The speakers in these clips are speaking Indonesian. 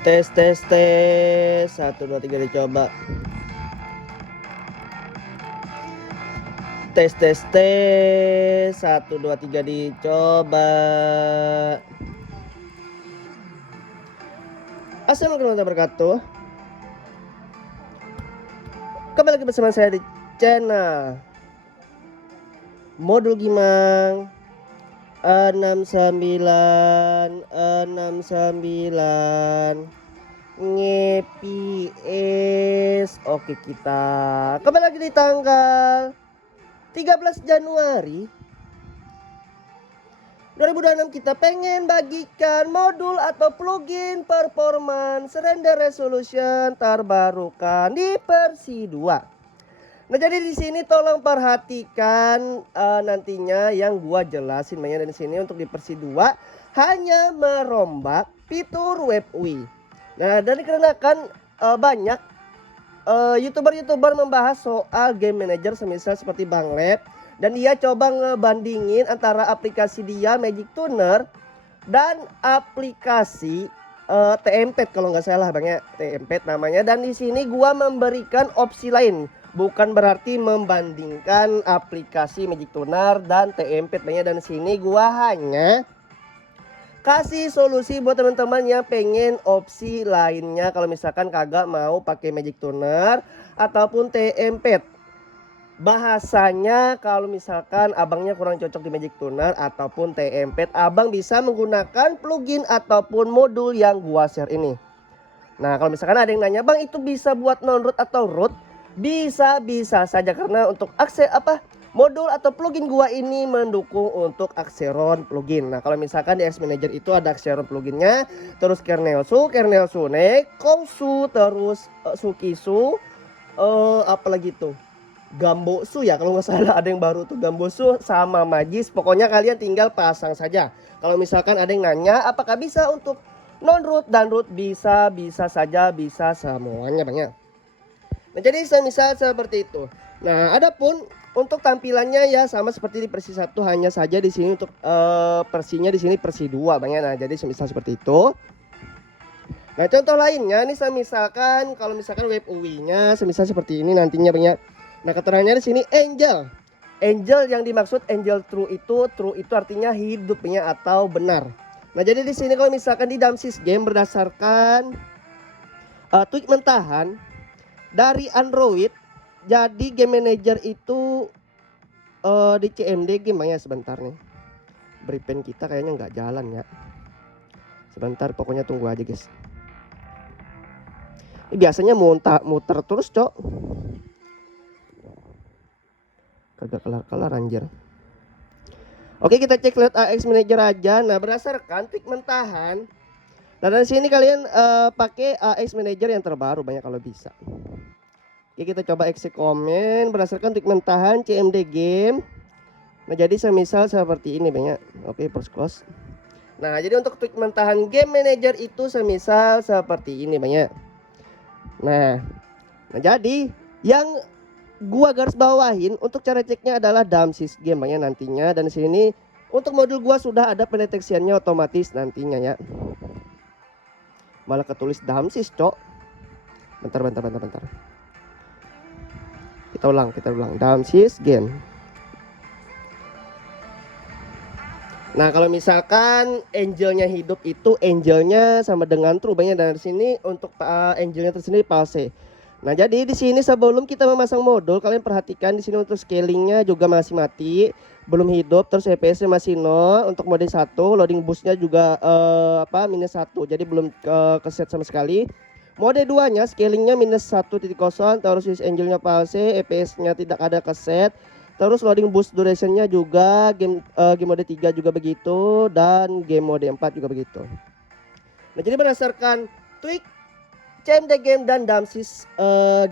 Tes tes tes 1 2 3 dicoba. Tes tes tes 1 2 3 dicoba. Assalamualaikum warahmatullahi wabarakatuh. Kembali lagi bersama saya di channel Modul Gimang 69 ngeps. Oke, kita kembali lagi di tanggal 13 Januari 2026. Kita pengen bagikan modul atau plugin performance render resolution terbarukan di versi 2. Nah, jadi di sini tolong perhatikan nantinya yang gua jelasin banyak dari sini. Untuk di versi 2 hanya merombak fitur web UI. Nah, dan dikarenakan banyak YouTuber membahas soal game manager semisal seperti Bang Lab, dan dia coba ngebandingin antara aplikasi dia Magic Tuner dan aplikasi TMPad kalau nggak salah Bang ya, TMPad namanya. Dan di sini gua memberikan opsi lain, bukan berarti membandingkan aplikasi Magic Tuner dan TMPad Bang ya. Dan di sini gua hanya kasih solusi buat teman-teman yang pengen opsi lainnya kalau misalkan kagak mau pakai Magic Tuner ataupun TMPad. Bahasanya kalau misalkan abangnya kurang cocok di Magic Tuner ataupun TMPad, abang bisa menggunakan plugin ataupun modul yang gua share ini. Nah, kalau misalkan ada yang nanya, "Bang, itu bisa buat non-root atau root?" Bisa saja, karena untuk akses modul atau plugin gua ini mendukung untuk Axeron plugin. Nah, kalau misalkan di X Manager itu ada Axeron pluginnya, terus kernel Sune, Kousu, terus Sukisu, apalagi tuh, Gambosu ya kalau nggak salah, ada yang baru tuh Gambosu sama Magis. Pokoknya kalian tinggal pasang saja. Kalau misalkan ada yang nanya apakah bisa untuk non root dan root, bisa saja, bisa semuanya banyak. Nah, jadi misal seperti itu. Nah, adapun untuk tampilannya ya sama seperti di versi 1, hanya saja di sini untuk versinya di sini versi 2 Bang ya. Nah, jadi semisal seperti itu. Nah, contoh lainnya nih misalkan kalau misalkan web UI-nya semisal seperti ini nantinya Bang ya. Nah, keterangannya di sini Angel. Angel yang dimaksud Angel true itu artinya hidup ya atau benar. Nah, jadi di sini kalau misalkan di dalam game berdasarkan tweak mentahan dari Android, jadi game manager itu di CMD game ya. Sebentar nih, briefing kita kayaknya nggak jalan ya. Sebentar, pokoknya tunggu aja guys. Ini biasanya muter terus cok, kagak kelar anjir. Oke, kita cek lihat AX Manager aja. Nah, berdasarkan tweak mentahan, nah dari sini kalian pakai AX Manager yang terbaru banyak kalau bisa. Oke, kita coba exit komen berdasarkan tweak mentahan CMD game. Nah, jadi semisal seperti ini banyak. Oke, first close. Nah, jadi untuk tweak mentahan game manager itu semisal seperti ini banyak. Nah, jadi yang gua garis bawahin untuk cara ceknya adalah dalam game banyak nantinya. Dan di sini untuk modul gua sudah ada pendeteksiannya otomatis nantinya ya. Malah ketulis dalam cok. Bentar. Kita ulang dalam game. Nah, kalau misalkan angelnya hidup itu angelnya sama dengan true banyak. Dari sini untuk angelnya tersendiri palse. Nah, jadi di sini sebelum kita memasang modul, kalian perhatikan di sini untuk scalingnya juga masih mati, belum hidup. Terus FPS-nya masih 0 untuk mode 1, loading boost-nya juga minus 1. Jadi belum keset sama sekali. Mode 2-nya scalingnya minus 1.0, terus angelnya palse, FPS-nya tidak ada keset. Terus loading boost durationnya juga game mode 3 juga begitu, dan game mode 4 juga begitu. Nah, jadi berdasarkan tweak CMD game dan Damsis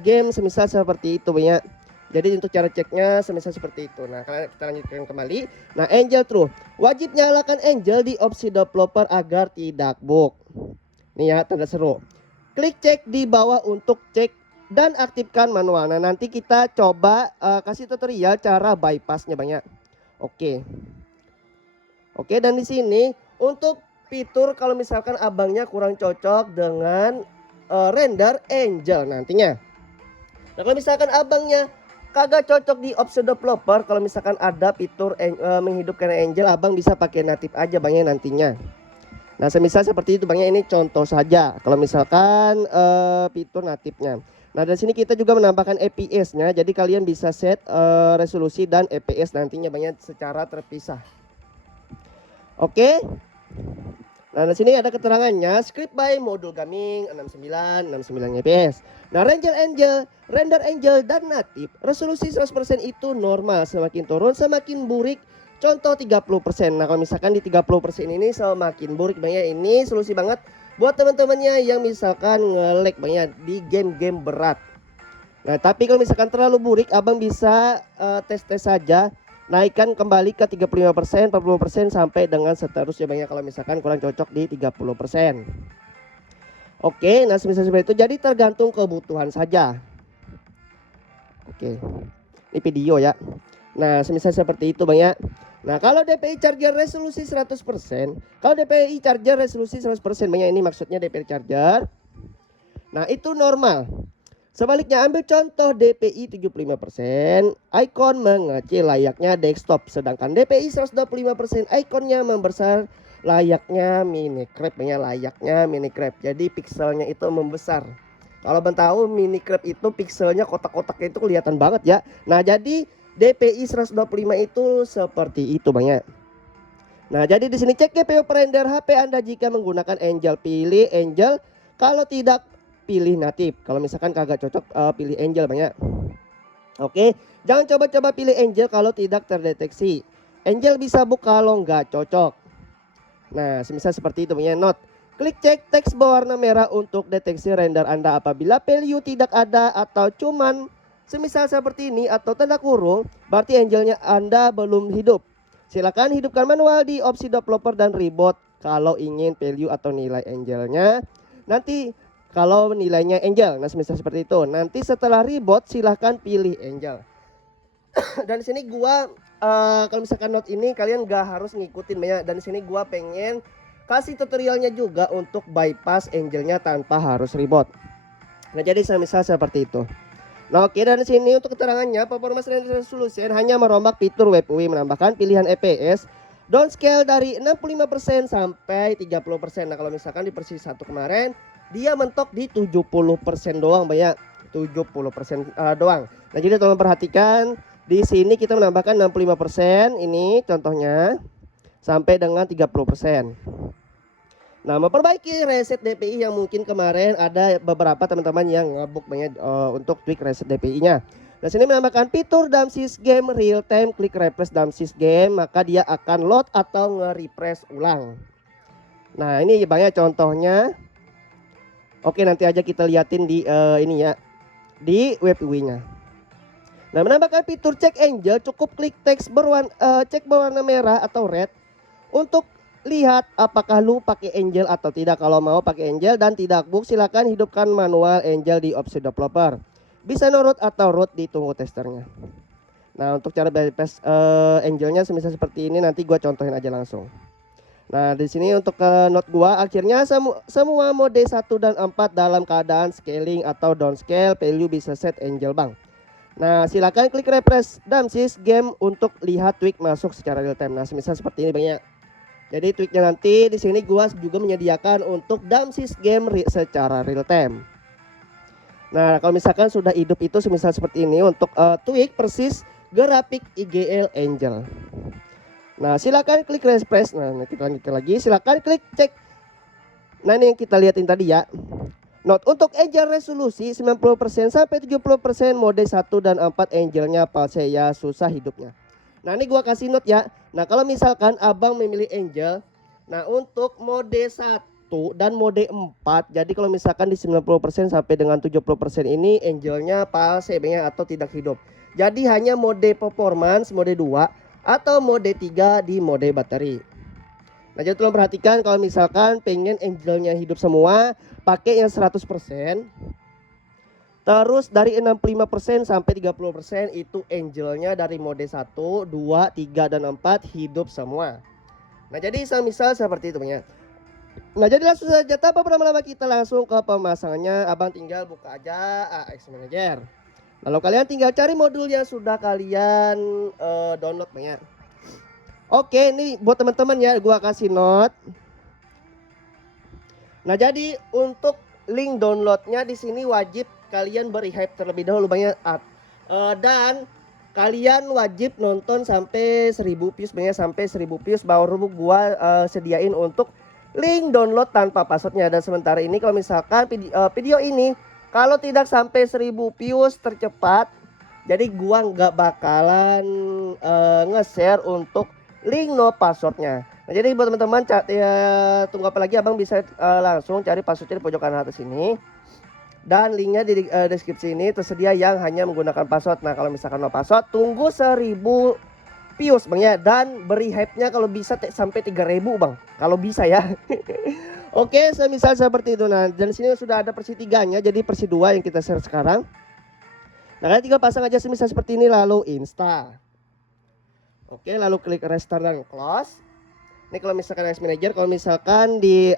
game semisal seperti itu ya. Jadi untuk cara ceknya semisal seperti itu. Nah, kita lanjutkan kembali. Nah, Angel true. Wajib nyalakan Angel di opsi developer agar tidak bug. Nih ya, tanda seru. Klik cek di bawah untuk cek dan aktifkan manual. Nah, nanti kita coba kasih tutorial cara bypassnya banyak. Oke, dan di sini untuk fitur kalau misalkan abangnya kurang cocok dengan render angel nantinya. Nah kalau misalkan abangnya kagak cocok di option developer, kalau misalkan ada fitur menghidupkan angel, abang bisa pakai native aja bangnya nantinya. Nah semisal seperti itu bangnya, ini contoh saja kalau misalkan fitur natifnya. Nah dari sini kita juga menambahkan FPS nya, jadi kalian bisa set resolusi dan FPS nantinya bangnya secara terpisah. Oke. Nah di sini ada keterangannya, script by modul gaming 69 fps. Nah render angel dan native resolusi 100% itu normal, semakin turun semakin burik. Contoh 30%. Nah kalau misalkan di 30% ini semakin burik bangnya, ini solusi banget buat teman-temannya yang misalkan nge-lag bangnya di game-game berat. Nah tapi kalau misalkan terlalu burik, abang bisa tes-tes saja, naikkan kembali ke 35%, 40% sampai dengan seterusnya bangnya kalau misalkan kurang cocok di 30%. Oke, nah semisal seperti itu, jadi tergantung kebutuhan saja. Oke, ini video ya. Nah semisal seperti itu bang ya. Nah kalau DPI charger resolusi 100%, kalau DPI charger resolusi 100% bang ya, ini maksudnya DPI charger, nah itu normal. Sebaliknya ambil contoh DPI 75%, icon mengecil layaknya desktop, sedangkan DPI 125% ikonnya membesar layaknya mini crop bang ya, layaknya mini crop. Jadi pixelnya itu membesar. Kalau abang tahu mini crop itu pixelnya, kotak-kotaknya itu kelihatan banget ya. Nah jadi DPI 125 itu seperti itu bang ya. Nah jadi di sini cek GPU render HP Anda jika menggunakan Angel, pilih Angel. Kalau tidak pilih native. Kalau misalkan kagak cocok pilih Angel bang ya. Oke, jangan coba-coba pilih Angel kalau tidak terdeteksi. Angel bisa book kalau nggak cocok. Nah semisal seperti itu bang ya. Note, klik cek teks berwarna merah untuk deteksi render Anda apabila value tidak ada atau cuman semisal seperti ini atau tanda kurung, berarti angelnya Anda belum hidup. Silakan hidupkan manual di opsi developer dan reboot kalau ingin value atau nilai angelnya. Nanti kalau nilainya angel, nah semisal seperti itu. Nanti setelah reboot silahkan pilih angel. Dan di sini gua kalau misalkan note ini kalian gak harus ngikutin banyak. Dan di sini gua pengen kasih tutorialnya juga untuk bypass angelnya tanpa harus reboot. Nah jadi semisal seperti itu. Nah oke, dan sini untuk keterangannya, performance render resolution hanya merombak fitur WebUI, menambahkan pilihan FPS downscale dari 65% sampai 30%. Nah kalau misalkan di versi 1 kemarin dia mentok di 70% doang banyak, 70% doang. Nah jadi tolong perhatikan, di sini kita menambahkan 65% ini contohnya sampai dengan 30%. Nah memperbaiki reset DPI yang mungkin kemarin ada beberapa teman-teman yang ngebug banyak untuk tweak reset DPI nya. Nah sini menambahkan fitur dalam game real time, klik refresh dalam game maka dia akan load atau nge-refresh ulang. Nah ini banyak contohnya. Oke nanti aja kita liatin di ini ya, di WebUI nya. Nah menambahkan fitur cek angel, cukup klik teks cek berwarna merah atau red untuk lihat apakah lu pakai angel atau tidak. Kalau mau pakai angel dan tidak bug, silakan hidupkan manual angel di opsi developer. Bisa no root atau root, ditunggu testernya. Nah untuk cara bypass angelnya semisal seperti ini nanti gua contohin aja langsung. Nah di sini untuk note gua akhirnya semua mode 1 dan 4 dalam keadaan scaling atau downscale value bisa set angel bang. Nah silakan klik refresh dalam game untuk lihat tweak masuk secara real time. Nah semisal seperti ini bang ya. Jadi tweaknya nanti di sini gua juga menyediakan untuk dalam game secara real time. Nah kalau misalkan sudah hidup itu semisal seperti ini untuk tweak persis grafik IGL Angel. Nah silakan klik refresh. Nah kita lanjutkan lagi, silakan klik cek. Nah ini yang kita lihatin tadi ya. Note untuk Angel resolusi 90% sampai 70% mode 1 dan 4 Angelnya palse ya, susah hidupnya. Nah ini gua kasih note ya. Nah kalau misalkan abang memilih Angel, nah untuk mode 1 dan mode 4, jadi kalau misalkan di 90% sampai dengan 70% ini Angelnya palse atau tidak hidup. Jadi hanya mode performance mode 2 atau mode 3 di mode baterai. Nah jadi tolong perhatikan, kalau misalkan pengen Angelnya hidup semua, pakai yang 100%. Terus dari 65% sampai 30% itu Angelnya dari mode 1, 2, 3, dan 4 hidup semua. Nah jadi misal seperti itu ya. Nah, jadi langsung saja tanpa berlama-lama kita langsung ke pemasangannya. Abang tinggal buka aja AX Manager. Lalu kalian tinggal cari modul yang sudah kalian download ya. Oke, ini buat teman-teman ya, gua kasih note. Nah, jadi untuk link downloadnya di sini wajib kalian beri-hype terlebih dahulu banyak dan kalian wajib nonton sampai 1000 views banyak, sampai 1000 views baru gua sediain untuk link download tanpa passwordnya. Dan sementara ini kalau misalkan video ini kalau tidak sampai 1000 views tercepat, jadi gua nggak bakalan nge-share untuk link no passwordnya. Nah, jadi buat teman-teman ya, tunggu apa lagi, abang bisa langsung cari passwordnya di pojok kanan atas ini. Dan linknya di deskripsi ini tersedia yang hanya menggunakan password. Nah, kalau misalkan no password, tunggu 1000 views bang ya. Dan beri hype-nya kalau bisa sampai 3000 bang, kalau bisa ya. Oke, semisal seperti itu. Nah, dan sini sudah ada versi 3-nya, jadi versi 2 yang kita share sekarang. Nah, kalian tinggal pasang aja semisal seperti ini lalu install. Oke, lalu klik restart dan close. Ini kalau misalkan AX Manager, kalau misalkan di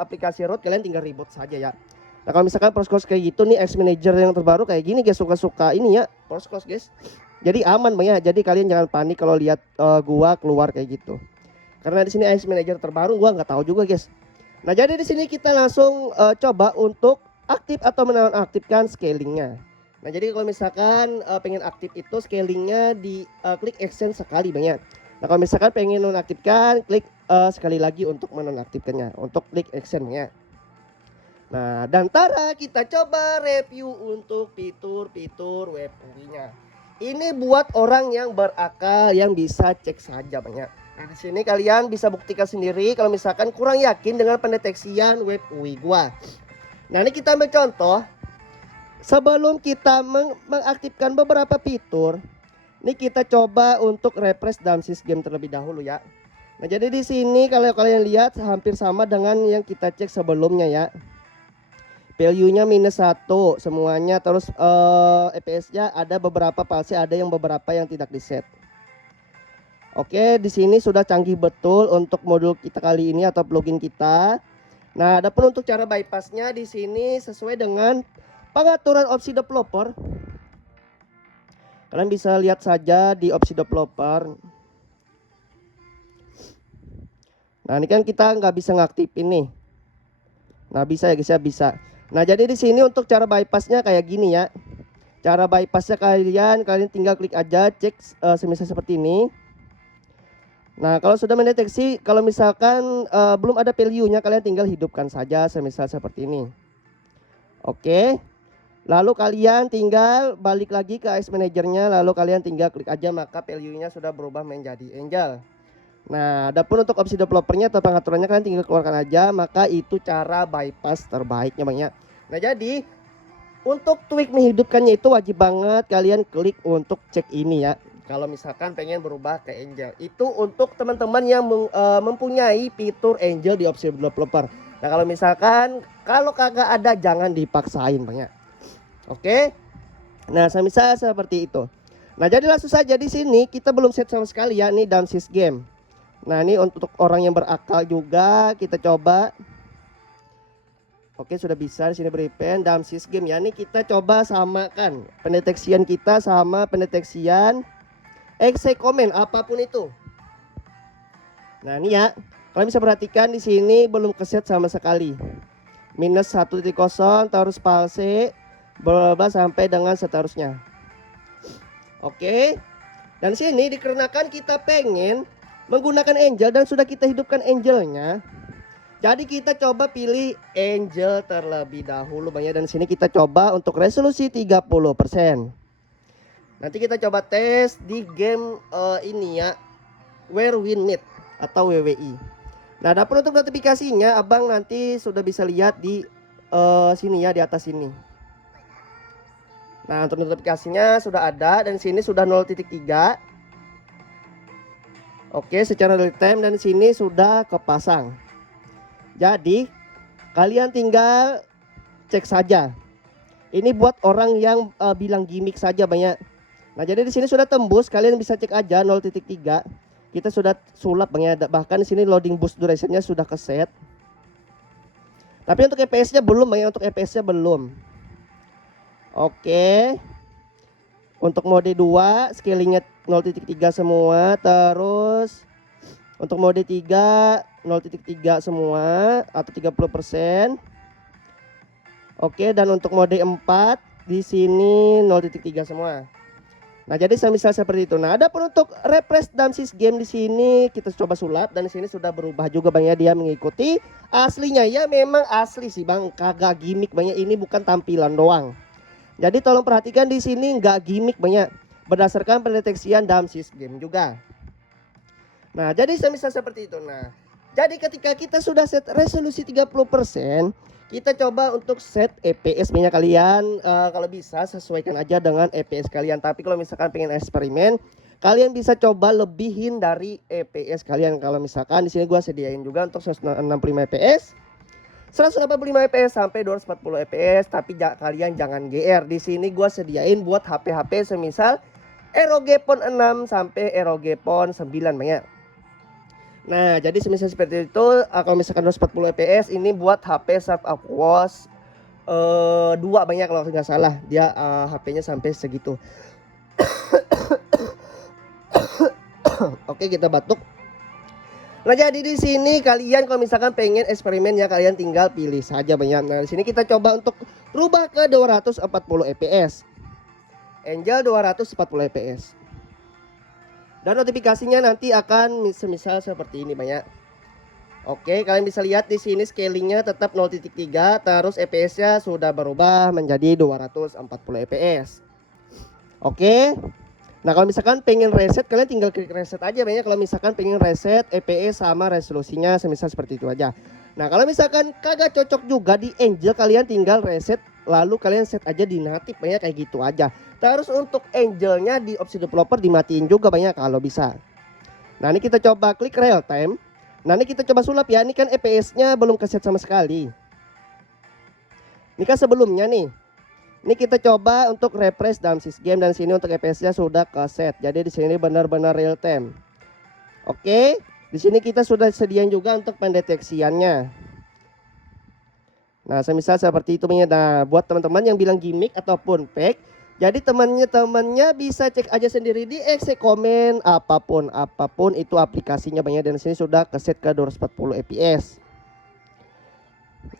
aplikasi root kalian tinggal reboot saja ya. Nah, kalau misalkan force close kayak gitu nih, AX Manager yang terbaru kayak gini guys, suka-suka ini ya force close guys. Jadi aman bang ya. Jadi kalian jangan panik kalau lihat gua keluar kayak gitu. Karena di sini AX Manager terbaru gua nggak tahu juga guys. Nah, jadi di sini kita langsung coba untuk aktif atau menonaktifkan scalingnya. Nah, jadi kalau misalkan pengen aktif itu scalingnya di klik action sekali bang ya. Nah, kalau misalkan pengen nonaktifkan, klik sekali lagi untuk menonaktifkannya, untuk klik action ya. Nah, dan tara kita coba review untuk fitur-fitur web UI-nya. Ini buat orang yang berakal, yang bisa cek saja banyak. Nah, di sini kalian bisa buktikan sendiri kalau misalkan kurang yakin dengan pendeteksian web UI gua. Nah, ini kita ambil contoh. Sebelum kita mengaktifkan beberapa fitur, ini kita coba untuk refresh dalam game terlebih dahulu ya. Nah, jadi di sini kalau kalian lihat hampir sama dengan yang kita cek sebelumnya ya. Value-nya -1 semuanya, terus FPS-nya ada beberapa palsu, ada yang beberapa yang tidak di-set. Oke, di sini sudah canggih betul untuk modul kita kali ini atau plugin kita. Nah, adapun untuk cara bypassnya di sini sesuai dengan pengaturan opsi developer. Kalian bisa lihat saja di opsi developer. Nah, ini kan kita nggak bisa ngaktifin nih. Nah, bisa ya guys ya, bisa. Nah, jadi di sini untuk cara bypassnya kayak gini ya. Cara bypassnya kalian tinggal klik aja, cek semisal seperti ini. Nah, kalau sudah mendeteksi kalau misalkan belum ada value-nya, kalian tinggal hidupkan saja semisal seperti ini. Oke. Lalu kalian tinggal balik lagi ke AX Manager-nya, lalu kalian tinggal klik aja, maka value-nya sudah berubah menjadi angel. Nah, adapun untuk opsi developernya atau pengaturannya kalian tinggal keluarkan aja, maka itu cara bypass terbaiknya bang ya. Nah, jadi untuk tweak menghidupkannya itu wajib banget kalian klik untuk cek ini ya. Kalau misalkan pengen berubah ke angel, itu untuk teman-teman yang mempunyai fitur angel di opsi developer. Nah, kalau misalkan kalau kagak ada, jangan dipaksain bang ya. Oke. Nah, semisal seperti itu. Nah, jadi langsung saja di sini kita belum set sama sekali ya, ini dalam game. Nah, ini untuk orang yang berakal juga kita coba. Oke, sudah bisa di sini beri pen dalam game ya. Ini kita coba samakan pendeteksian kita sama pendeteksian exit comment apapun itu. Nah, ini ya. Kalian bisa perhatikan di sini belum keset sama sekali. -1.0 terus palse berubah sampai dengan seterusnya. Oke. Dan sini dikarenakan kita pengen menggunakan angel dan sudah kita hidupkan angelnya, jadi kita coba pilih angel terlebih dahulu bang ya. Dan sini kita coba untuk resolusi 30%. Nanti kita coba tes di game ini ya, Where We Meet atau WWI. Nah, dapur untuk notifikasinya abang nanti sudah bisa lihat di sini ya, di atas sini. Nah, untuk notifikasinya sudah ada dan sini sudah 0.3. Oke, secara real time dan sini sudah kepasang. Jadi kalian tinggal cek saja. Ini buat orang yang bilang gimmick saja banyak. Nah, jadi di sini sudah tembus, kalian bisa cek aja 0.3. Kita sudah sulap banyak, bahkan di sini loading boost durationnya sudah keset. Tapi untuk EPS-nya belum ya, untuk EPS-nya belum. Oke. Untuk mode 2 scalingnya 0.3 semua. Terus untuk mode 3 0.3 semua atau 30%. Oke, dan untuk mode 4 di sini 0.3 semua. Nah, jadi misal seperti itu. Nah, ada pun untuk refresh dalam game di sini kita coba sulap, dan di sini sudah berubah juga Bang ya, dia mengikuti aslinya ya, memang asli sih Bang, kagak gimmick Bang ya, ini bukan tampilan doang. Jadi tolong perhatikan di sini nggak gimmick Bang ya, berdasarkan pendeteksian dalam game juga. Nah, jadi misal seperti itu. Nah, jadi ketika kita sudah set resolusi 30%, kita coba untuk set EPS minyak kalian, kalau bisa sesuaikan aja dengan EPS kalian. Tapi kalau misalkan pengen eksperimen, kalian bisa coba lebihin dari EPS kalian. Kalau misalkan di sini gua sediain juga untuk 165 EPS, 185 EPS sampai 240 EPS. Tapi kalian jangan GR. Di sini gua sediain buat HP-HP semisal ROG Phone 6 sampai ROG Phone 9 banyak. Nah, jadi semisal seperti itu, kalau misalkan 240 fps ini buat HP Sharp Aquos 2 banyak kalau nggak salah, dia HP-nya sampai segitu. Oke, kita batuk. Nah, jadi di sini kalian kalau misalkan pengen eksperimen ya, kalian tinggal pilih saja banyak. Nah, di sini kita coba untuk rubah ke 240 fps. Angel 240 fps. Dan notifikasinya nanti akan misal seperti ini banyak. Oke, kalian bisa lihat di sini scalingnya tetap 0.3, terus EPS-nya sudah berubah menjadi 240 fps. Oke. Nah, kalau misalkan pengen reset, kalian tinggal klik reset aja banyak. Kalau misalkan pengen reset EPS sama resolusinya semisal seperti itu aja. Nah, kalau misalkan kagak cocok juga di Angel, kalian tinggal reset, lalu kalian set aja di natif banyak, kayak gitu aja. Terus untuk Angelnya di opsi developer dimatiin juga banyak kalau bisa. Nah, ini kita coba klik real time. Nah, ini kita coba sulap ya. Ini kan EPS-nya belum keset sama sekali. Ini kan sebelumnya nih. Ini kita coba untuk refresh dalam game, dan sini untuk EPS-nya sudah keset. Jadi di sini benar-benar real time. Oke, di sini kita sudah sediain juga untuk pendeteksiannya. Nah, semisal seperti itu. Nah, buat teman-teman yang bilang gimmick ataupun fake, jadi temannya bisa cek aja sendiri di exe komen apapun itu aplikasinya banyak, dan sini sudah keset ke 240 fps.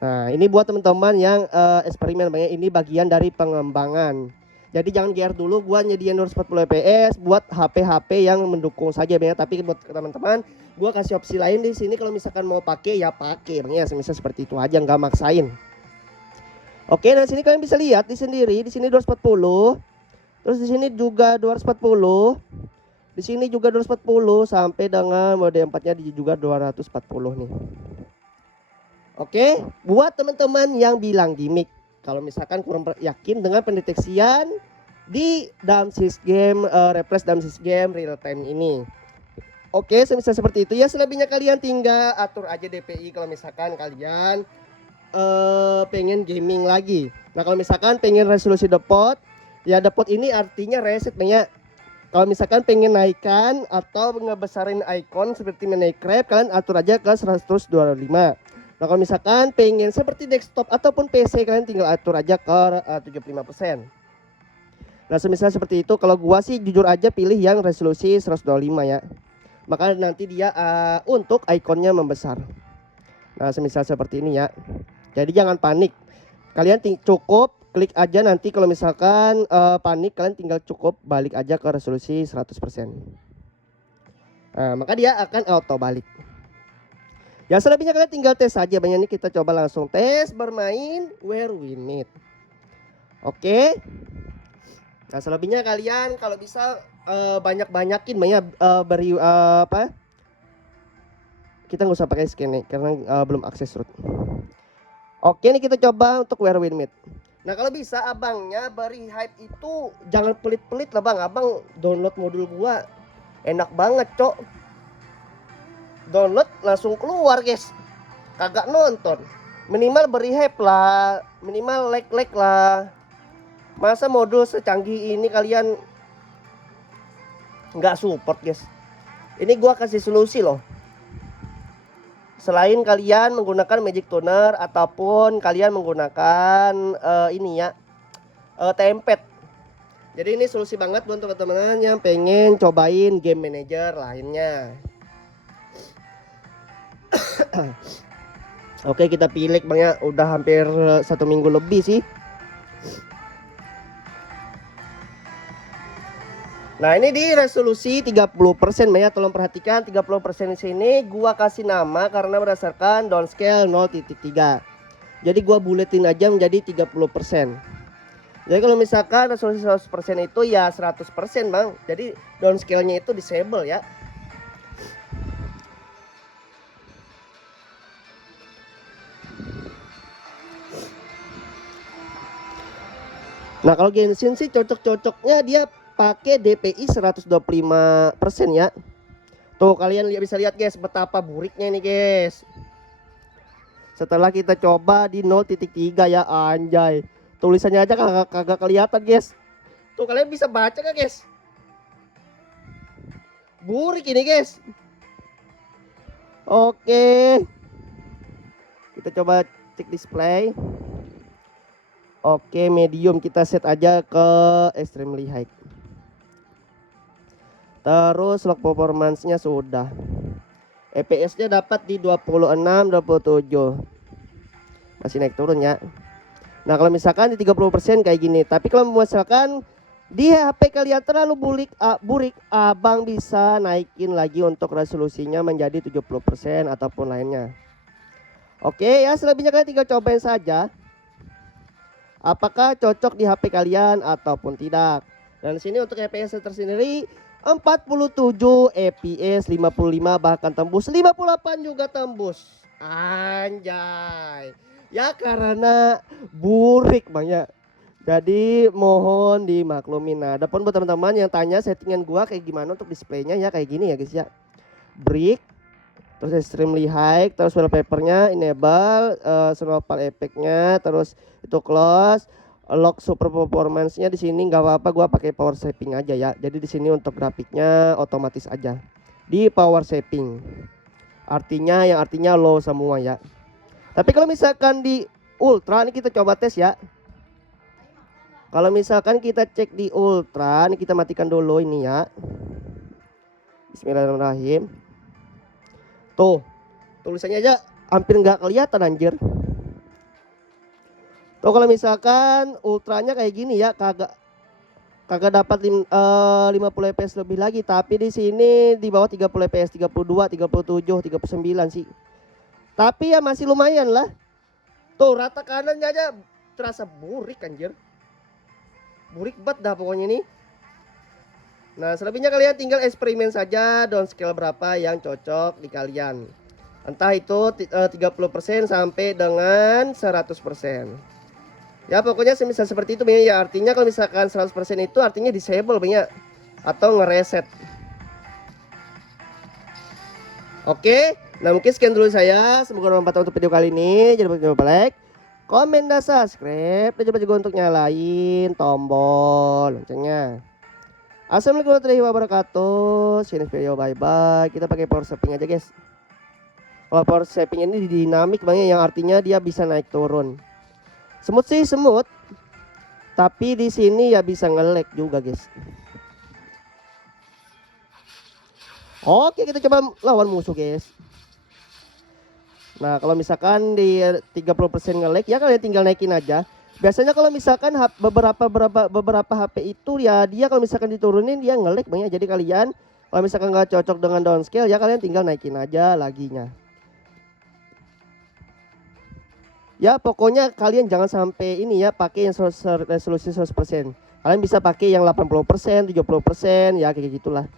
Nah, ini buat teman-teman yang eksperimen banyak, ini bagian dari pengembangan. Jadi jangan GR dulu, gua nyediain 240 fps buat HP-HP yang mendukung saja banyak. Tapi buat teman-teman, gua kasih opsi lain di sini, kalau misalkan mau pakai ya pakai banyak, semisal seperti itu aja, nggak maksain. Oke, nah sini kalian bisa lihat di sendiri, di sini 240. Terus di sini juga 240. Di sini juga 240 sampai dengan mode 4-nya juga 240 nih. Oke, buat teman-teman yang bilang gimmick, kalau misalkan kurang yakin dengan pendeteksian di dalam game refresh dalam game real time ini. Oke, semisal seperti itu ya, selebihnya kalian tinggal atur aja DPI kalau misalkan kalian pengen gaming lagi. Nah, kalau misalkan pengen resolusi depot, ya depot ini artinya reset banyak. Kalau misalkan pengen naikkan atau ngebesarin icon seperti Minecraft, kalian atur aja ke 125. Nah, kalau misalkan pengen seperti desktop ataupun PC, kalian tinggal atur aja ke 75%. Nah, semisal seperti itu, kalau gua sih jujur aja pilih yang resolusi 125 ya. Maka nanti dia untuk ikonnya membesar. Nah, semisal seperti ini ya. Jadi jangan panik. Kalian cukup klik aja, nanti kalau misalkan panik, kalian tinggal cukup balik aja ke resolusi 100%. Nah, maka dia akan auto balik. Ya, selebihnya kalian tinggal tes saja banyak. Ini kita coba langsung tes bermain Where We Meet. Oke. Nah, selebihnya kalian kalau bisa banyak-banyakin banyak beri apa? Kita nggak usah pakai scan nih karena belum akses root. Oke, ini kita coba untuk Where We Meet. Nah, kalau bisa abangnya beri hype itu jangan pelit-pelit lah bang. Abang download modul gua enak banget cok. Download langsung keluar guys, kagak nonton. Minimal beri hype lah, minimal like lah. Masa modul secanggih ini kalian nggak support guys. Ini gua kasih solusi loh. selain kalian menggunakan magic tuner ataupun kalian menggunakan ini ya, template. Jadi ini solusi banget buat teman-teman yang pengen cobain game manager lainnya. Oke, kita pilih Bang ya, udah hampir 1 minggu lebih sih. Nah, ini di resolusi 30% Bang ya, tolong perhatikan 30% di sini gua kasih nama karena berdasarkan downscale 0.3. Jadi gua buletin aja menjadi 30%. Jadi kalau misalkan resolusi 100% itu ya 100% Bang. Jadi downscale-nya itu disable ya. Nah, kalau Genshin sih cocok-cocoknya dia pakai DPI 125% ya. Tuh kalian bisa lihat guys betapa buriknya ini guys. Setelah kita coba di 0.3 ya, anjay. Tulisannya aja kagak kelihatan guys. Tuh kalian bisa baca gak guys? Burik ini guys. Oke. Kita coba cek display. Oke, medium kita set aja ke extremely high. Terus lock performance-nya sudah. EPS-nya dapat di 26, 27. Masih naik turun ya. Nah, kalau misalkan di 30% kayak gini. Tapi kalau misalkan di HP kalian terlalu burik, Abang bisa naikin lagi untuk resolusinya menjadi 70% ataupun lainnya. Oke ya, selebihnya kalian tinggal cobain saja. Apakah cocok di HP kalian ataupun tidak. Dan di sini untuk FPS tersendiri 47 FPS, 55 bahkan tembus 58 juga tembus. Anjay. Ya karena burik Bang ya. Jadi mohon dimaklumin. Nah, adapun buat teman-teman yang tanya settingan gua kayak gimana untuk displaynya ya kayak gini ya guys ya. Brick, terus extremely high, terus wallpapernya enable, snowfall effect-nya, terus itu close, lock super performance-nya di sini nggak apa-apa gua pakai power shaping aja ya. Jadi di sini untuk grafiknya otomatis aja. Di power shaping. Artinya yang artinya low semua ya. Tapi kalau misalkan di ultra ini kita coba tes ya. Kalau misalkan kita cek di ultra, ini kita matikan dulu ini ya. Bismillahirrahmanirrahim. Tuh, tulisannya aja hampir nggak kelihatan anjir. Tuh kalau misalkan ultranya kayak gini ya, kagak dapat 50 fps lebih lagi, tapi di sini di bawah 30 fps, 32, 37, 39 sih. Tapi ya masih lumayan lah. Tuh rata kanannya aja terasa burik anjir. Burik banget dah pokoknya ini. Nah, selebihnya kalian tinggal eksperimen saja downscale berapa yang cocok di kalian. Entah itu 30% sampai dengan 100%. Ya pokoknya semisal seperti itu ya. Artinya kalau misalkan 100% itu artinya disable ya, atau ngereset. Oke. Nah mungkin sekian dulu saya. Semoga bermanfaat untuk video kali ini. Jangan lupa like, komen, dan subscribe. Dan jangan juga untuk nyalain tombol loncengnya. Assalamualaikum warahmatullahi wabarakatuh. See you next video, bye bye. Kita pakai power shaping aja guys. Kalau power shaping ini dinamik banget, yang artinya dia bisa naik turun. Semut sih semut, tapi di sini ya bisa nge-lag juga guys. Oke, kita coba lawan musuh guys. Nah kalau misalkan di 30% nge-lag ya kalian tinggal naikin aja. Biasanya kalau misalkan beberapa HP itu ya dia kalau misalkan diturunin dia nge-lag banyak. Jadi kalian kalau misalkan nggak cocok dengan downscale ya kalian tinggal naikin aja laginya. Ya pokoknya kalian jangan sampai ini ya pakai yang resolusi 100%. Kalian bisa pakai yang 80%, 70% ya kayak gitulah.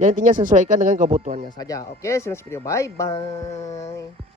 Yang intinya sesuaikan dengan kebutuhannya saja. Oke, see you next video. Bye bye.